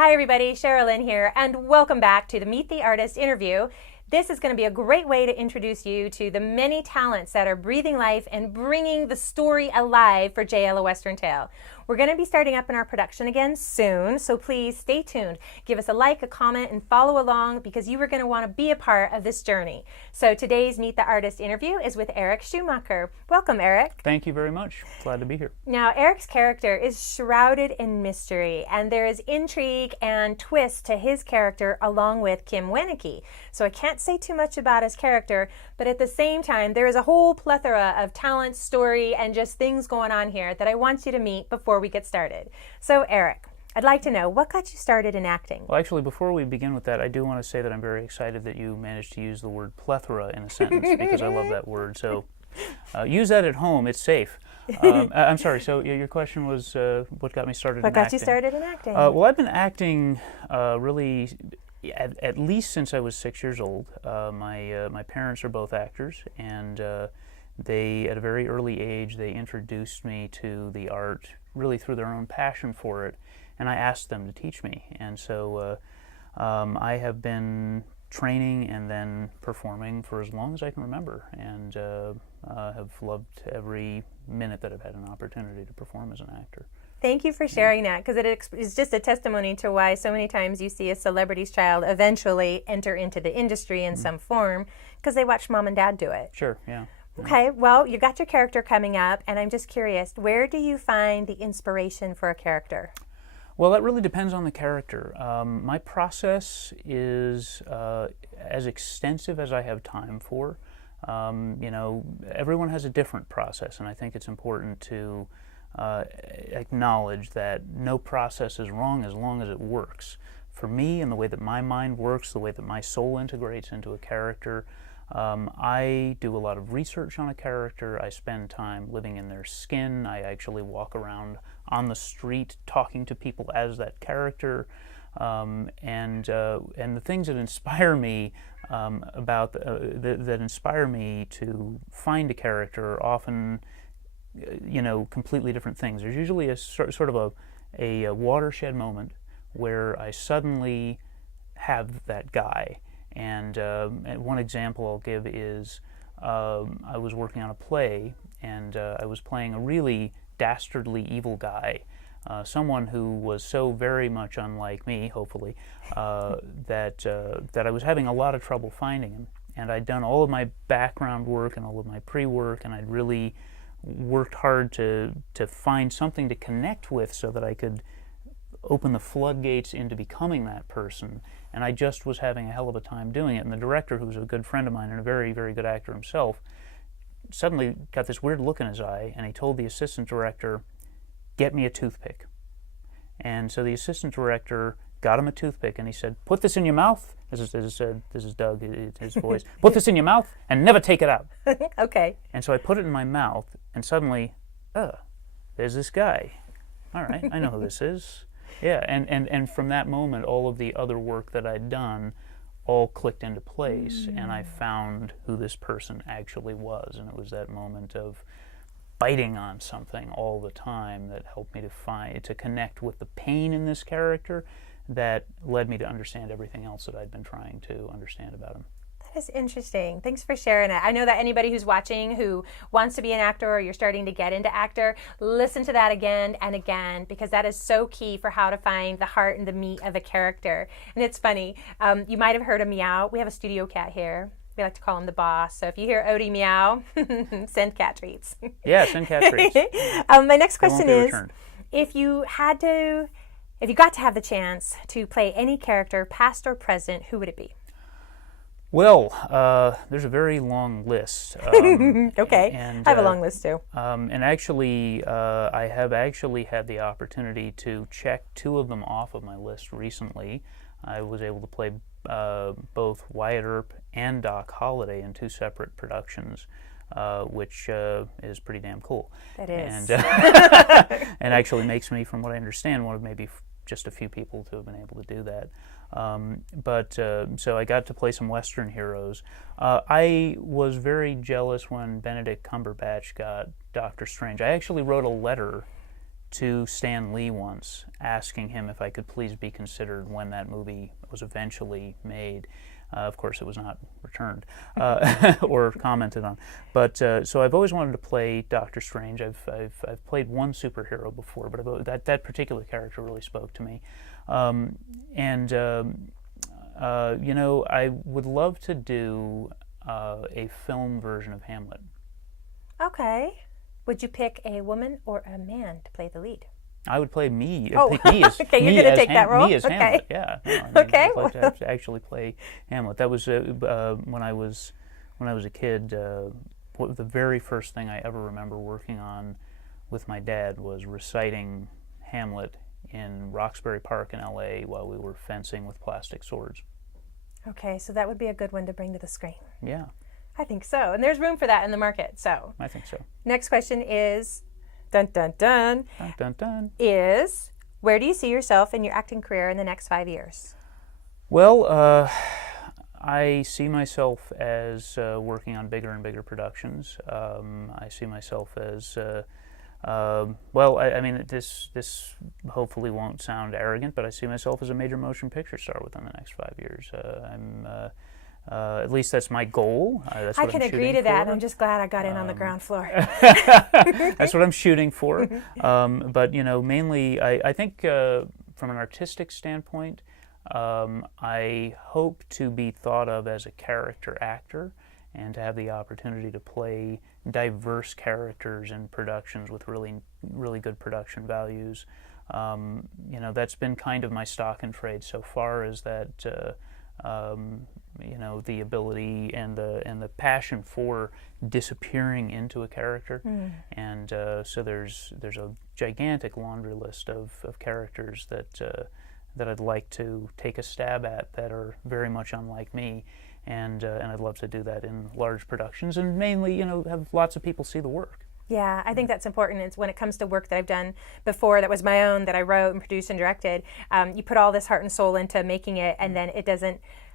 Hi everybody, Sherilyn here, and welcome back to the Meet the Artist interview. This is going to be a great way to introduce you to the many talents that are breathing life and bringing the story alive for Jael, A Western Tale. We're going to be starting up in our production again soon, so please stay tuned. Give us a like, a comment, and follow along because you are going to want to be a part of this journey. So today's Meet the Artist interview is with Eric Schumacher. Welcome, Eric. Thank you very much. Glad to be here. Now, Eric's character is shrouded in mystery, and there is intrigue and twist to his character along with Kim Wenicky. So I can't say too much about his character, but at the same time, there is a whole plethora of talent, story, and just things going on here that I want you to meet before we get started. So, Eric, I'd like to know, what got you started in acting? Well, actually, before we begin with that, I do want to say that I'm very excited that you managed to use the word plethora in a sentence because I love that word. So use that at home. It's safe. I'm sorry. So your question was what got me started in acting? What got you started in acting? Well, I've been acting really at least since I was 6 years old. My parents are both actors, and they, at a very early age, they introduced me to the art really through their own passion for it, and I asked them to teach me. And so I have been training and then performing for as long as I can remember, and have loved every minute that I've had an opportunity to perform as an actor. Thank you for sharing that, because it is just a testimony to why so many times you see a celebrity's child eventually enter into the industry in some form because they watch mom and dad do it. Sure, yeah. Okay, well, you got your character coming up, and I'm just curious, where do you find the inspiration for a character? Well, that really depends on the character. My process is as extensive as I have time for. You know, everyone has a different process, and I think it's important to acknowledge that no process is wrong as long as it works. For me, and the way that my mind works, the way that my soul integrates into a character, I do a lot of research on a character. I spend time living in their skin. I actually walk around on the street talking to people as that character. And the things that inspire me that inspire me to find a character are often, you know, completely different things. There's usually a sort of a watershed moment where I suddenly have that guy. And one example I'll give is I was working on a play, and I was playing a really dastardly evil guy, someone who was so very much unlike me, hopefully, that I was having a lot of trouble finding him. And I'd done all of my background work and all of my pre-work, and I'd really worked hard to find something to connect with so that I could open the floodgates into becoming that person. And I just was having a hell of a time doing it. And the director, who was a good friend of mine and a very, very good actor himself, suddenly got this weird look in his eye, and he told the assistant director, "Get me a toothpick." And so the assistant director got him a toothpick, and he said, "Put this in your mouth." This is Doug, his voice. "Put this in your mouth and never take it out." Okay. And so I put it in my mouth, and suddenly, there's this guy. All right, I know who this is. Yeah, and from that moment, all of the other work that I'd done all clicked into place, and I found who this person actually was. And it was that moment of biting on something all the time that helped me to connect with the pain in this character that led me to understand everything else that I'd been trying to understand about him. That is interesting. Thanks for sharing it. I know that anybody who's watching who wants to be an actor, or you're starting to get into actor, listen to that again and again, because that is so key for how to find the heart and the meat of a character. And it's funny, you might have heard a meow. We have a studio cat here. We like to call him the boss. So if you hear Odie meow, send cat treats. Yeah, send cat treats. My next question is, returned. if you got to have the chance to play any character, past or present, who would it be? Well, there's a very long list. Okay, and, I have a long list too. And actually, I have actually had the opportunity to check two of them off of my list recently. I was able to play both Wyatt Earp and Doc Holliday in two separate productions, which is pretty damn cool. That is. And actually makes me, from what I understand, one of maybe just a few people to have been able to do that. So I got to play some Western heroes. I was very jealous when Benedict Cumberbatch got Doctor Strange. I actually wrote a letter to Stan Lee once, asking him if I could please be considered when that movie was eventually made. Of course, it was not returned or commented on. But so I've always wanted to play Doctor Strange. I've played one superhero before, but that particular character really spoke to me. I would love to do a film version of Hamlet. Okay. Would you pick a woman or a man to play the lead? I would play me. Oh, pick me as, okay. You're going to take that role. Me as okay. Hamlet. Yeah. No, I mean, okay. I'd like to actually play Hamlet. That was when I was a kid. The very first thing I ever remember working on with my dad was reciting Hamlet in Roxbury Park in L.A. while we were fencing with plastic swords. Okay, so that would be a good one to bring to the screen. Yeah. I think so, and there's room for that in the market. So I think so. Next question is, dun dun dun, dun dun dun, is where do you see yourself in your acting career in the next 5 years? Well, I see myself as working on bigger and bigger productions. I see myself as I mean, this hopefully won't sound arrogant, but I see myself as a major motion picture star within the next 5 years. At least that's my goal. That's I what can I'm agree shooting to that. for. I'm just glad I got in on the ground floor. That's what I'm shooting for. But mainly, I think from an artistic standpoint, I hope to be thought of as a character actor and to have the opportunity to play diverse characters in productions with really, really good production values. That's been kind of my stock in trade so far, is that the ability and the passion for disappearing into a character. And so there's a gigantic laundry list of characters that I'd like to take a stab at that are very much unlike me. And I'd love to do that in large productions and mainly, have lots of people see the work. Yeah, I think that's important. It's when it comes to work that I've done before that was my own, that I wrote and produced and directed, you put all this heart and soul into making it, and then it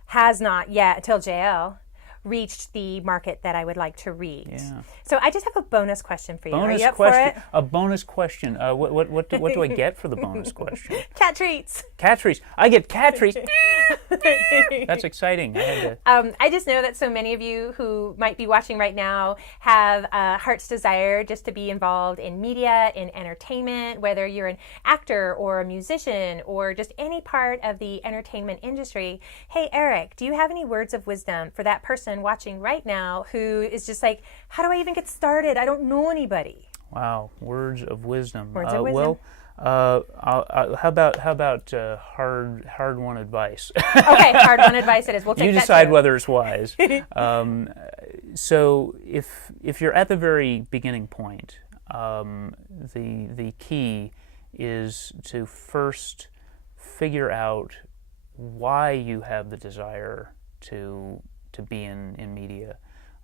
has not yet, until Jael, reached the market that I would like to reach. Yeah. So I just have a bonus question for you. Bonus Are you up question. for it? A bonus question. What do I get for the bonus question? Cat treats. Cat treats. I get cat treats. That's exciting. I just know that so many of you who might be watching right now have a heart's desire just to be involved in media, in entertainment, whether you're an actor or a musician or just any part of the entertainment industry. Hey, Eric, do you have any words of wisdom for that person watching right now who is just like, how do I even get started? I don't know anybody. Wow, words of wisdom. Words of wisdom. Well, how about hard-won advice? Okay, hard-won advice it is. We'll take that. You decide too. whether it's wise. So if you're at the very beginning point, the key is to first figure out why you have the desire to be in media.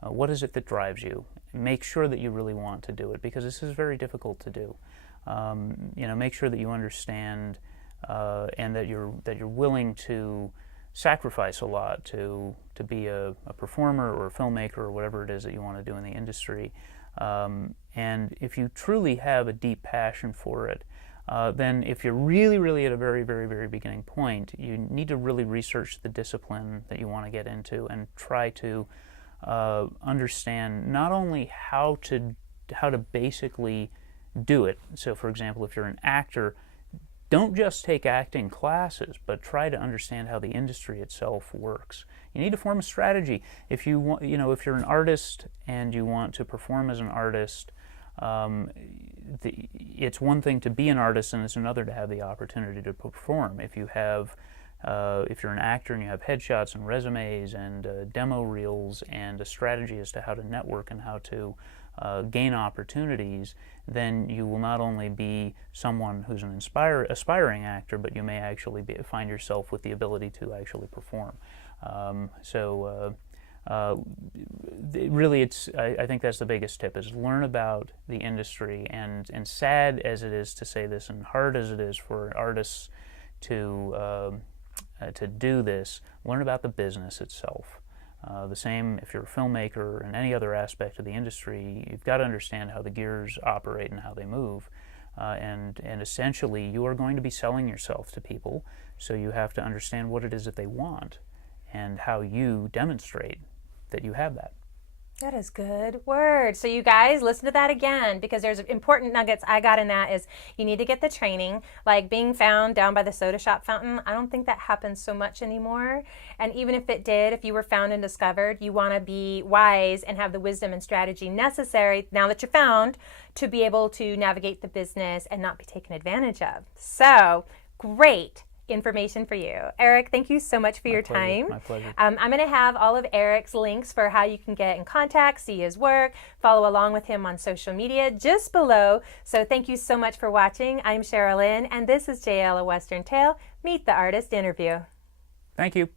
What is it that drives you? Make sure that you really want to do it, because this is very difficult to do. Make sure that you understand and that you're willing to sacrifice a lot to be a performer or a filmmaker or whatever it is that you want to do in the industry. And if you truly have a deep passion for it, then if you're really, really at a very, very, very beginning point, you need to really research the discipline that you want to get into and try to understand not only how to basically do it. So, for example, if you're an actor, don't just take acting classes, but try to understand how the industry itself works. You need to form a strategy. If you want, if you're an artist and you want to perform as an artist, it's one thing to be an artist, and it's another to have the opportunity to perform. If you're an actor and you have headshots and resumes and demo reels and a strategy as to how to network and how to gain opportunities, then you will not only be someone who's an aspiring actor, but you may actually find yourself with the ability to actually perform. Really, I think that's the biggest tip, is learn about the industry. And sad as it is to say this, and hard as it is for artists to do this, learn about the business itself. The same if you're a filmmaker and any other aspect of the industry, you've got to understand how the gears operate and how they move. and essentially you are going to be selling yourself to people, so you have to understand what it is that they want and how you demonstrate that you have that. That is good word. So you guys listen to that again, because there's important nuggets I got in that. Is you need to get the training, like being found down by the soda shop fountain. I don't think that happens so much anymore. And even if it did, if you were found and discovered, you want to be wise and have the wisdom and strategy necessary now that you're found to be able to navigate the business and not be taken advantage of. So great information for you. Eric, thank you so much for your time. My pleasure. I'm going to have all of Eric's links for how you can get in contact, see his work, follow along with him on social media just below. So thank you so much for watching. I'm Sherilyn, and this is Jael, A Western Tale, Meet the Artist interview. Thank you.